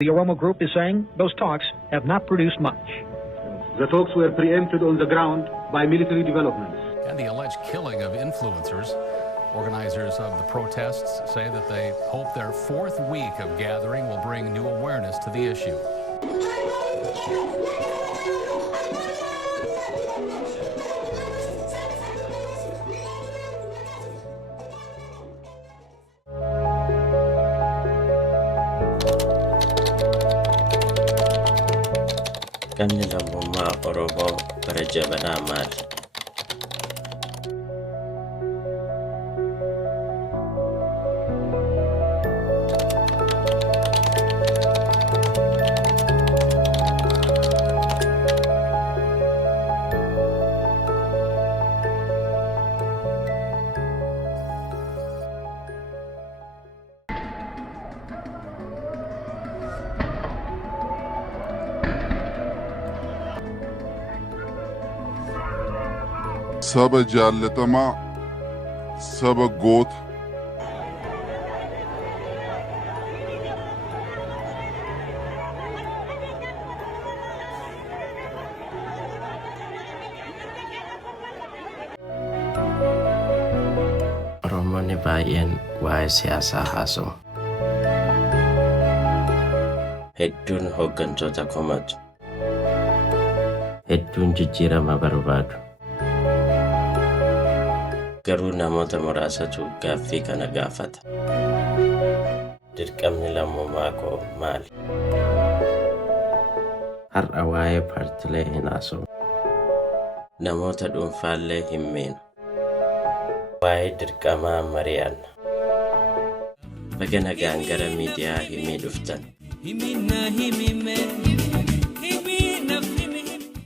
The Oromo Group is saying those talks have not produced much. The talks were preempted on the ground by military developments. And the alleged killing of influencers. Organizers of the protests say that they hope their fourth week of gathering will bring new awareness to the issue. Kami lammummaa Oromoo bara jabanaa maali? सब जालतमा सब Goth Oromoonni baay'een waa'ee siyaasaa haasa'u. Hedduun hooggantoota komatu. Hedduun jijjiirama barbaadu. Garuu namoota muraasatu gaaffii kana gaafata. Dirqamni lammummaa koo maali? Har'a waa'ee paartilee hin haasa'u. Namoota dhuunfaallee hin miinu. Waa'ee dirqamaa mari'anna. Baga nagaan gara miidiyaa himii dhuftan.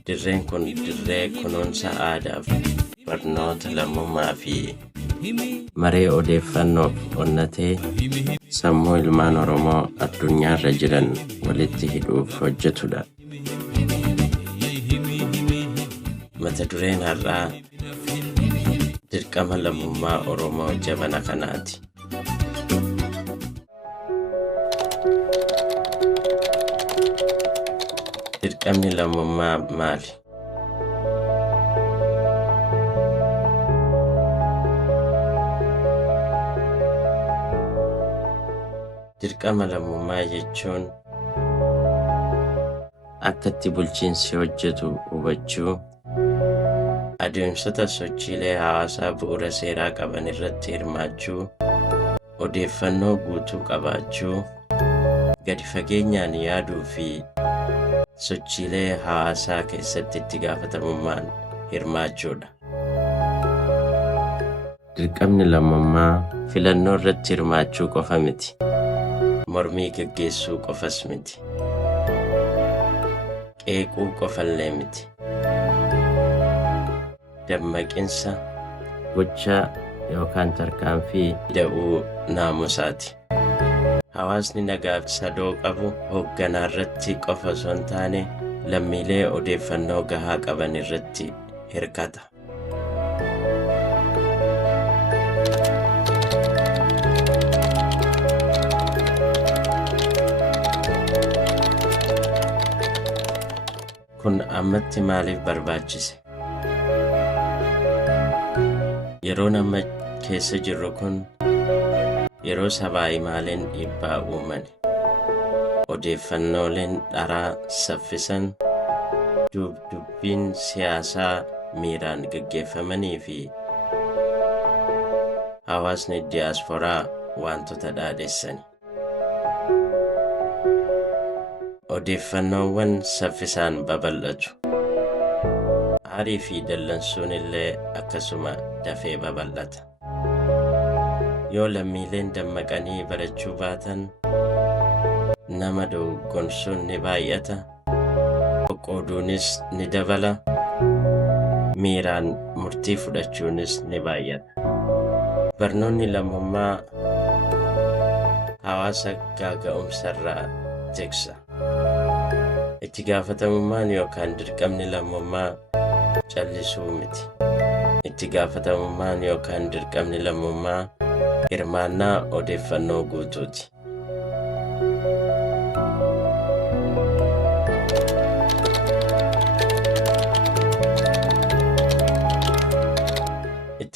Dirreen kun dirree kunuunsa aadaaf barnoota lammummaa fi maree odeeffannoof onnatee sammuu ilmaan Oromoo addunyaarra jiran walitti hidhuuf hojjetudha. Mata dureen har'aa dirqama lammummaa Oromoo jabana kanaati. Dirqamni lammummaa maali? Dirqama lammummaa jechuun akka itti bulchiinsi hojjetu hubachuu, adeemsota sochiilee hawaasaa bu'uura seeraa qaban irratti hirmaachuu, odeeffannoo guutuu qabaachuu, gadi fageenyaan yaaduu fi sochiilee hawaasaa keessatti itti gaafatamummaan hirmaachuudha. Dirqamni lammummaa filannoo irratti hirmaachuu qofa miti. Mormii gaggeessuu qofas miti. Qeequu qofallee miti. Dammaqinsa gochaa yookaan tarkaanfii da'uu naamusaati. Hawaasni nagaaf sadoo qabu hoogganaa irratti qofa osoo hin taane lammiilee odeeffannoo gahaa qaban irratti hirkata. Kun ammatti maaliif barbaachise? Yeroon amma keessa jirru kun yeroo sabaa himaaleen dhiibbaa uuman, odeeffannooleen dharaa saffisan, dubbiin siyaasaa miiraan gaggeeffamanii fi hawaasni diyaasporaa wantoota dhaadheessani. Odeeffannoowwan saffisaan babal'atu. Aarii fi dallansuun illee akkasuma dafee babal'ata. Yoo lammiileen dammaqanii barachuu baatan, nama dogonsuun ni baay'ata, qoqqooduunis ni dabala, miiraan murtii fudhachuunis ni baay'ata. Barnoonni lammummaa hawaasa gaaga'umsarraa tiksa. Itti gaafatamummaan yookaan dirqamni lammummaa callisuu miti. Itti gaafatamummaan yookaan dirqamni lammummaa hirmaannaa odeeffannoo guutuuti.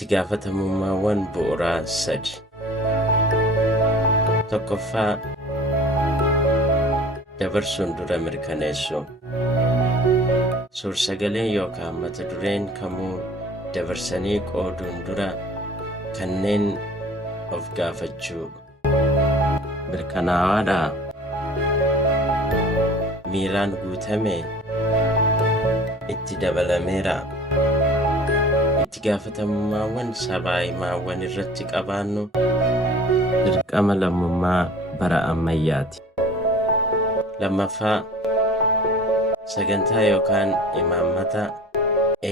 gaafatamummaawwan bu'uuraa sadi. Tokkoffaa dabarsuun dura mirkaneessuu. Suur-sagalee yookaan mata dureen kamuu dabarsanii qooduun dura kanneen of gaafachuu. Mirkanaawaadhaa? Miiraan guutame? Itti dabalameera? Itti gaafatamummaawwan sabaa himaawwan irratti qabaannu dirqama lammummaa bara ammayyaati. Lammaffaa sagantaa yookaan imaammata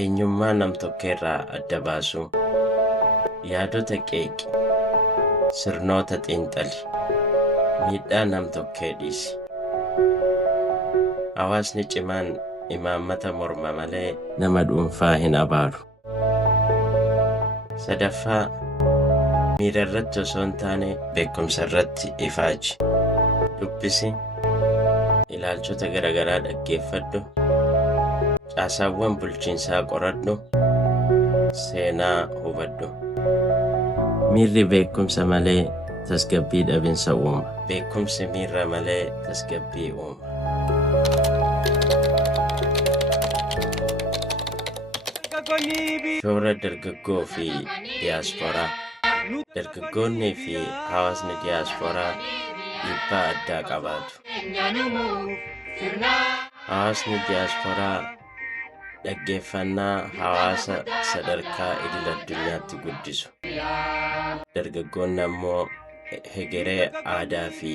eenyummaa nam-tokkeerraa adda baasuu. Yaadota qeeqi, sirnoota xiinxali, miidhaa nam-tokkee dhiisi. Hawaasni cimaan imaammata morma malee nama dhuunfaa hin abaaru. Sadaffaa miira irratti osoo hin taane beekumsa irratti ifaaji. Dubbisi, ilaalchota garagaraa dhaggeeffadhu, caasaawwan bulchiinsaa qoradhu, seenaa hubadhu. Miirri beekumsa malee tasgabbii dhabinsa uuma. Beekumsi miira malee tasgabbii uuma. Shoora dargaggoo fi diyaasporaa. Dargaggoonnii fi hawaasni diyaasporaa dhiibbaa addaa qabaatu. Hawaasni diyaasporaa dhaggeeffannaa hawaasa sadarkaa idil-addunyaatti guddisu. Dargaggoonni ammoo hegeree aadaa fi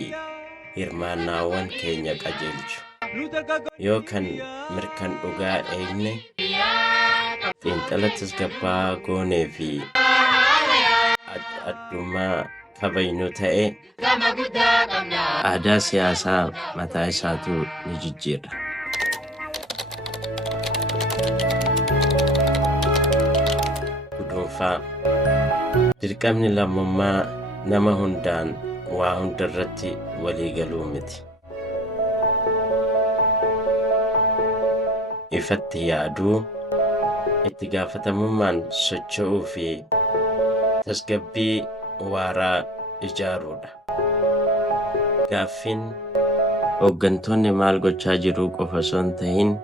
hirmaannaawwan keenya qajeelchu. Yoo kan mirkan dhugaa eegne xiinxala tasgabbaa'aa goonee fi addummaa kabajnu ta'e aadaa siyaasaa mataa isaatu ni jijjiirra. Guduunfaa. Dirqamni lammummaa nama hundaan waa hundarratti walii galuu miti. Ifatti yaaduu, itti gaafatamummaan socho'uu fi tasgabbii waaraa ijaaruudha. Gaaffiin hooggantoonni maal gochaa jiruu qofa osoo hin ta'in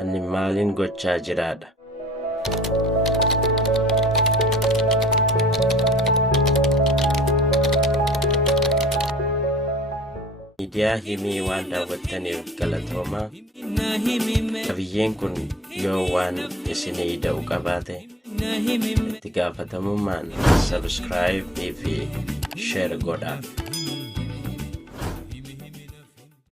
ani maaliin gochaa jiraadha. Miidiyaa himii waan daawwattaniif galatoomaa. Qabiyyeen kun yoo waan isinii da'u qabaate itti gaafatamummaan subscribe fi share godhaa.